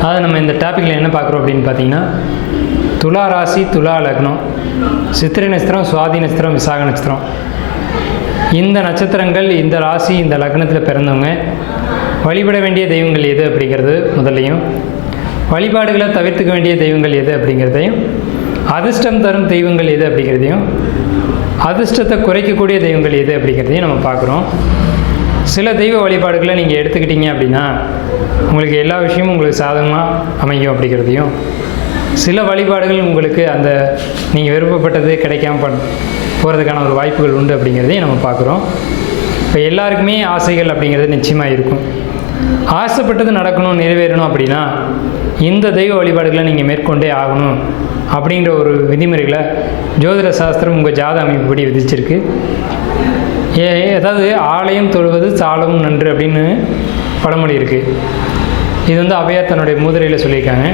அதாவது நம்ம இந்த டாப்பிக்கில் என்ன பார்க்குறோம் அப்படின்னு பார்த்தீங்கன்னா துலா ராசி துலா லக்னம் சித்திரை நட்சத்திரம் சுவாதி நட்சத்திரம் விசாக நட்சத்திரம். இந்த நட்சத்திரங்கள் இந்த ராசி இந்த லக்னத்தில் பிறந்தவங்க வழிபட வேண்டிய தெய்வங்கள் எது அப்படிங்கிறது முதல்லையும் வழிபாடுகளை தவிர்த்துக்க வேண்டிய தெய்வங்கள் எது அப்படிங்கிறதையும் அதிர்ஷ்டம் தரும் தெய்வங்கள் எது அப்படிங்கிறதையும் அதிர்ஷ்டத்தை குறைக்கக்கூடிய தெய்வங்கள் எது அப்படிங்கிறதையும் நம்ம பார்க்குறோம். சில தெய்வ வழிபாடுகளை நீங்கள் எடுத்துக்கிட்டீங்க அப்படின்னா உங்களுக்கு எல்லா விஷயமும் உங்களுக்கு சாதகமாக அமையும் அப்படிங்கிறதையும் சில வழிபாடுகள் உங்களுக்கு அந்த நீங்கள் விருப்பப்பட்டது கிடைக்காம பண் போகிறதுக்கான ஒரு வாய்ப்புகள் உண்டு அப்படிங்கிறதையும் நம்ம பார்க்குறோம். இப்போ எல்லாருக்குமே ஆசைகள் அப்படிங்கிறது நிச்சயமாக இருக்கும். ஆசைப்பட்டது நடக்கணும் நிறைவேறணும் அப்படின்னா இந்த தெய்வ வழிபாடுகளை நீங்கள் மேற்கொண்டே ஆகணும் அப்படிங்கிற ஒரு விதிமுறைகளை ஜோதிட சாஸ்திரம் உங்கள் ஜாத அமைப்புப்படி விதிச்சிருக்கு. ஏ அதாவது ஆலயம் தொழுவது சாலமும் நன்று அப்படின்னு பழமொழி இருக்குது இது வந்து அவையார் தன்னுடைய முதிரையில் சொல்லியிருக்காங்க.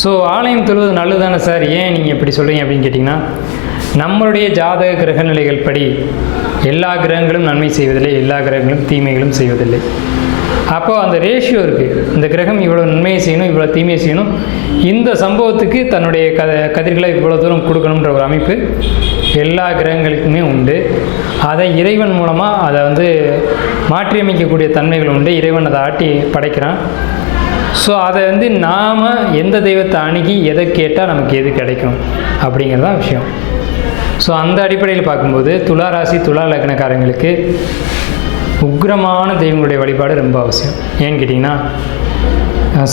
ஸோ ஆலயம் தொழுவது நல்லது தானே சார்? ஏன் நீங்கள் இப்படி சொல்கிறீங்க அப்படின்னு கேட்டிங்கன்னா நம்மளுடைய ஜாதக கிரக நிலைகள் படி எல்லா கிரகங்களும் நன்மை செய்வதில்லை எல்லா கிரகங்களும் தீமைகளும் செய்வதில்லை. அப்போ அந்த ரேஷியோ இருக்குது இந்த கிரகம் இவ்வளோ நன்மையை செய்யணும் இவ்வளோ தீமையை செய்யணும். இந்த சம்பவத்துக்கு தன்னுடைய க கதிர்களை இவ்வளோ தூரம் கொடுக்கணுன்ற ஒரு அமைப்பு எல்லா கிரகங்களுக்குமே உண்டு. அதை இறைவன் மூலமாக அதை வந்து மாற்றியமைக்கக்கூடிய தன்மைகள் உண்டு. இறைவன் அதை ஆட்டி படைக்கிறான். ஸோ அதை வந்து நாம் எந்த தெய்வத்தை அணுகி எதை கேட்டால் நமக்கு எது கிடைக்கும் அப்படிங்கிறது தான் விஷயம். ஸோ அந்த அடிப்படையில் பார்க்கும்போது துளா ராசி துலா லக்னக்காரங்களுக்கு உக்கிரமான தெய்வங்களுடைய வழிபாடு ரொம்ப அவசியம். ஏன்னு கேட்டிங்கன்னா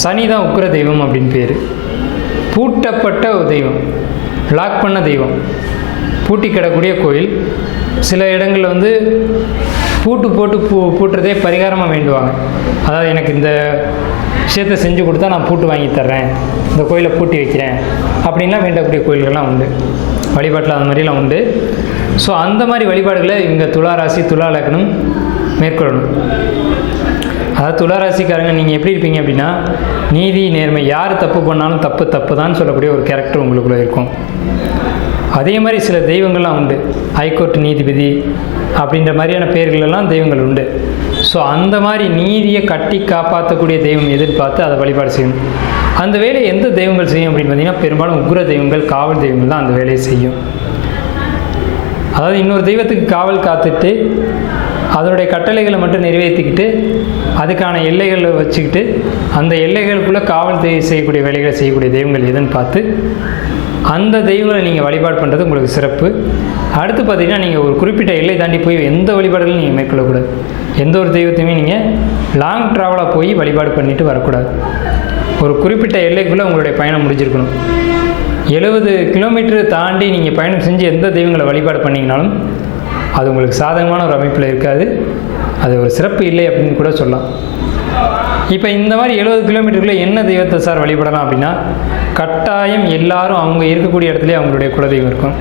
சனி தான் உக்ர தெய்வம் அப்படின்னு பேர். பூட்டப்பட்ட ஒரு தெய்வம். லாக் பண்ண தெய்வம். பூட்டி கிடக்கூடிய கோயில். சில இடங்களில் வந்து பூட்டு போட்டு பூ பூட்டுறதே பரிகாரமாக வேண்டுவாங்க. அதாவது எனக்கு இந்த விஷயத்தை செஞ்சு கொடுத்தா நான் பூட்டு வாங்கி தர்றேன். இந்த கோயிலை பூட்டி வைக்கிறேன். அப்படின்லாம் வேண்டக்கூடிய கோயில்கள்லாம் உண்டு. வழிபாட்டில் அந்த மாதிரிலாம் உண்டு. ஸோ அந்த மாதிரி வழிபாடுகளை இங்கே துலா ராசி துலா லக்னம் மேற்கொள்ளணும். அதாவது துளாராசிக்காரங்க நீங்கள் எப்படி இருப்பீங்க அப்படின்னா நீதி நேர்மை யார் தப்பு பண்ணாலும் தப்பு தப்பு தான் சொல்லக்கூடிய ஒரு கேரக்டர் உங்களுக்குள்ளே இருக்கும். அதே மாதிரி சில தெய்வங்கள்லாம் உண்டு. ஹைகோர்ட் நீதிபதி அப்படின்ற மாதிரியான பெயர்களெல்லாம் தெய்வங்கள் உண்டு. ஸோ அந்த மாதிரி நீதியை கட்டி காப்பாற்றக்கூடிய தெய்வம் எதிர்பார்த்து அதை வழிபாடு செய்யணும். அந்த வேலையை எந்த தெய்வங்கள் செய்யும் அப்படின்னு பார்த்தீங்கன்னா பெரும்பாலும் உக்ர தெய்வங்கள் காவல் தெய்வங்கள் தான் அந்த வேலையை செய்யும். அதாவது இன்னொரு தெய்வத்துக்கு காவல் காத்துட்டு அதனுடைய கட்டளைகளை மட்டும் நிறைவேற்றிக்கிட்டு அதுக்கான எல்லைகளை வச்சுக்கிட்டு அந்த எல்லைகளுக்குள்ளே காவல் செய்யக்கூடிய வேலைகளை செய்யக்கூடிய தெய்வங்கள் எதுன்னு பார்த்து அந்த தெய்வங்களை நீங்கள் வழிபாடு பண்ணுறது உங்களுக்கு சிறப்பு. அடுத்து பார்த்தீங்கன்னா நீங்கள் ஒரு குறிப்பிட்ட எல்லை தாண்டி போய் எந்த வழிபாடுகளும் நீங்கள் மேற்கொள்ளக்கூடாது. எந்த ஒரு தெய்வத்தையுமே நீங்கள் லாங் ட்ராவலாக போய் வழிபாடு பண்ணிட்டு வரக்கூடாது. ஒரு குறிப்பிட்ட எல்லைக்குள்ளே உங்களுடைய பயணம் முடிஞ்சிருக்கணும். எழுபது கிலோமீட்டர் தாண்டி நீங்கள் பயணம் செஞ்சு எந்த தெய்வங்களை வழிபாடு பண்ணிங்கனாலும் அது உங்களுக்கு சாதகமான ஒரு அமைப்பில் இருக்காது. அது ஒரு சிறப்பு இல்லை அப்படின்னு கூட சொல்லலாம். இப்போ இந்த மாதிரி எழுபது கிலோமீட்டருக்குள்ளே என்ன தெய்வத்தை சார் வழிபடலாம் அப்படின்னா கட்டாயம் எல்லாரும் அவங்க இருக்கக்கூடிய இடத்துலேயே அவங்களுடைய குலதெய்வம் இருக்கும்.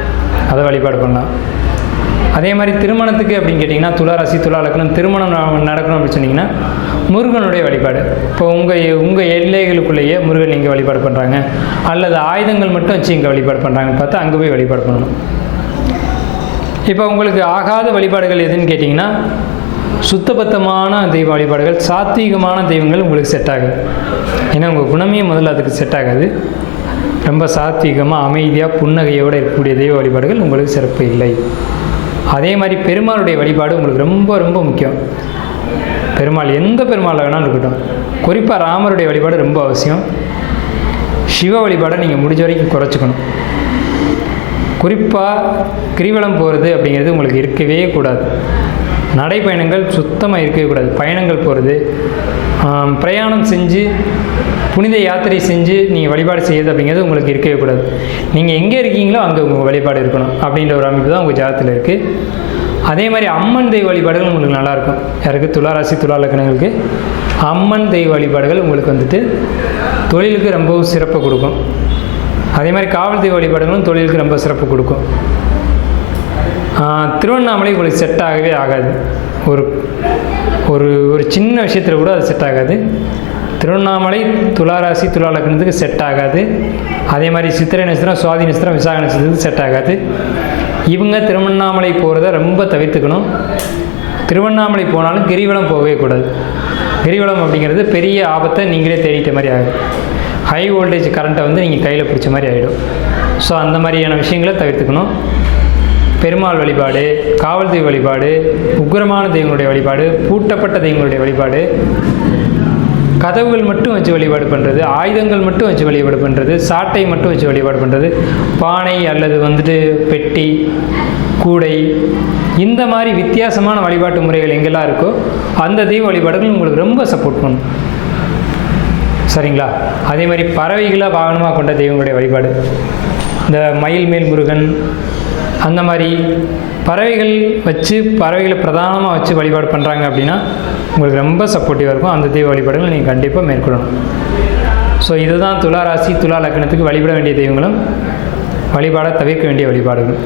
அதை வழிபாடு பண்ணலாம். அதே மாதிரி திருமணத்துக்கு அப்படின்னு கேட்டிங்கன்னா துலா ராசி துலா திருமணம் ந- நடக்கணும் அப்படின்னு சொன்னீங்கன்னா முருகனுடைய வழிபாடு. இப்போ உங்கள் உங்கள் எல்லைகளுக்குள்ளேயே முருகன் இங்கே வழிபாடு பண்ணுறாங்க அல்லது ஆயுதங்கள் மட்டும் வச்சு இங்கே வழிபாடு பண்ணுறாங்கன்னு பார்த்தா அங்கே போய் வழிபாடு பண்ணணும். இப்போ உங்களுக்கு ஆகாத வழிபாடுகள் எதுன்னு கேட்டிங்கன்னா சுத்தபத்தமான தெய்வ வழிபாடுகள் சாத்வீகமான தெய்வங்கள் உங்களுக்கு செட் ஆகுது. ஏன்னா உங்கள் குணமே முதல்ல அதுக்கு செட் ஆகாது. ரொம்ப சாத்வீகமாக அமைதியாக புன்னகையோடு இருக்கக்கூடிய தெய்வ வழிபாடுகள் உங்களுக்கு சிறப்பு இல்லை. அதே மாதிரி பெருமாளுடைய வழிபாடு உங்களுக்கு ரொம்ப ரொம்ப முக்கியம். பெருமாள் எந்த பெருமாள் வேணாலும் இருக்கட்டும். குறிப்பாக ராமருடைய வழிபாடு ரொம்ப அவசியம். சிவ வழிபாடை நீங்கள் முடிஞ்ச வரைக்கும் குறைச்சிக்கணும். குறிப்பாக கிரிவலம் போகிறது அப்படிங்கிறது உங்களுக்கு இருக்கவே கூடாது. நடைப்பயணங்கள் சுத்தமாக இருக்கவே கூடாது. பயணங்கள் போகிறது பிரயாணம் செஞ்சு புனித யாத்திரை செஞ்சு நீங்கள் வழிபாடு செய்யுது அப்படிங்கிறது உங்களுக்கு இருக்கவே கூடாது. நீங்கள் எங்கே இருக்கீங்களோ அங்கே உங்கள் வழிபாடு இருக்கணும் அப்படின்ற ஒரு அமைப்பு தான் உங்கள் ஜாதத்தில் இருக்குது அதே மாதிரி அம்மன் தெய்வ வழிபாடுகள் உங்களுக்கு நல்லாயிருக்கும் யாருக்கு? துளாராசி துளாலக்கணங்களுக்கு அம்மன் தெய்வ வழிபாடுகள் உங்களுக்கு வந்துட்டு தொழிலுக்கு ரொம்பவும் சிறப்பை கொடுக்கும். அதே மாதிரி காவல் தெய்வ வழிபாடுகளும் தொழிலுக்கு ரொம்ப சிறப்பு கொடுக்கும். திருவண்ணாமலை உங்களுக்கு செட் ஆகவே ஆகாது. ஒரு ஒரு ஒரு சின்ன விஷயத்தில் கூட அது செட் ஆகாது. திருவண்ணாமலை துளாராசி துலா லக்னத்துக்கு செட் ஆகாது. அதே மாதிரி சித்திரை நட்சத்திரம் சுவாதி நட்சத்திரம் விசாக நட்சத்திரத்துக்கு செட் ஆகாது. இவங்க திருவண்ணாமலை போகிறத ரொம்ப தவிர்த்துக்கணும். திருவண்ணாமலை போனாலும் கிரிவலம் போகவே கூடாது. கிரிவலம் அப்படிங்கிறது பெரிய ஆபத்தை நீங்களே தேடிட்ட மாதிரி ஆகும் ஹை வோல்டேஜ் கரண்ட்டை வந்து நீங்கள் கையில் பிடிச்ச மாதிரி ஆகிடும் ஸோ அந்த மாதிரியான விஷயங்களை தவிர்த்துக்கணும். பெருமாள் வழிபாடு காவல் தெய்வ வழிபாடு உக்கிரமான தெய்வங்களுடைய வழிபாடு பூட்டப்பட்ட தெய்வங்களுடைய வழிபாடு கதவுகள் மட்டும் வச்சு வழிபாடு பண்ணுறது ஆயுதங்கள் மட்டும் வச்சு வழிபாடு பண்ணுறது சாட்டை மட்டும் வச்சு வழிபாடு பண்ணுறது பானை அல்லது வந்துட்டு பெட்டி கூடை இந்த மாதிரி வித்தியாசமான வழிபாட்டு முறைகள் எங்கெல்லாம் இருக்கோ அந்த தெய்வ வழிபாடுகள் உங்களுக்கு ரொம்ப சப்போர்ட் பண்ணும். சரிங்களா? அதே மாதிரி பறவைகளை வாகனமாக கொண்ட தெய்வங்களுடைய வழிபாடு. இந்த மயில் மேல் முருகன் அந்த மாதிரி பறவைகள் வச்சு பறவைகளை பிரதானமாக வச்சு வழிபாடு பண்ணுறாங்க அப்படின்னா உங்களுக்கு ரொம்ப சப்போர்ட்டிவாக இருக்கும். அந்த தெய்வ வழிபாடுகள் நீங்கள் கண்டிப்பாக மேற்கொள்ளணும். ஸோ இதுதான் துலா ராசி துலா லக்னத்துக்கு வழிபட வேண்டிய தெய்வங்களும் வழிபாட தவிர்க்க வேண்டிய வழிபாடுகள்.